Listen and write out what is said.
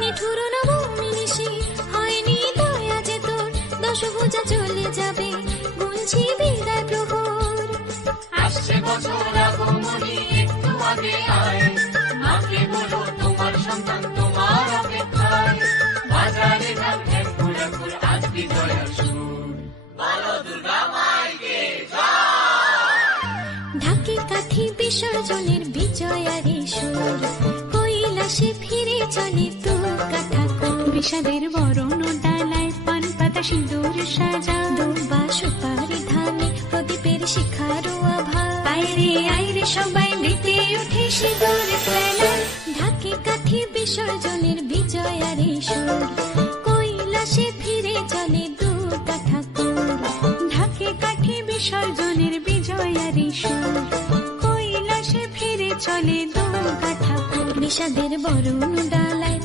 নিঠুর নবমী নিশি হয়নি দয়া যে তোর, দশভুজা চলে যাবে গুনছি বিদায় প্রহর। আসছে বছর আগমনী, একটু আগে আয়, মাকে বলো তোমার সন্তান তোমার অপেক্ষায়। বাজারে ধান ঠেকুর ঠেকুর আজ বিজয়ার সুর, বলো দুর্গা মাইকে ঢাকে কাঠি বিসর্জনের বিজয়ারি সুর, কৈলাসে ফিরে চলে দু কাঠা কোর। বিষাদের বরণ ডালায় পান পাতা সিঁদুর সাজা, দুর্বা সুপারি ধানে প্রদীপের শিখারো আভা। আইরে সবাই মেতে উঠে সিঁদুর খেলায়। ঢাকে কাঠি বিসর্জনের বিজয়ারি সুর, কৈলাসে ফিরে চলে দু কাঠা কোর। ঢাকে কাঠি বিসর্জনের বিজয়ারি সুর, কৈলাসে ফিরে চলে দু কাঠা কোর। বিষাদের বরণ ডালায়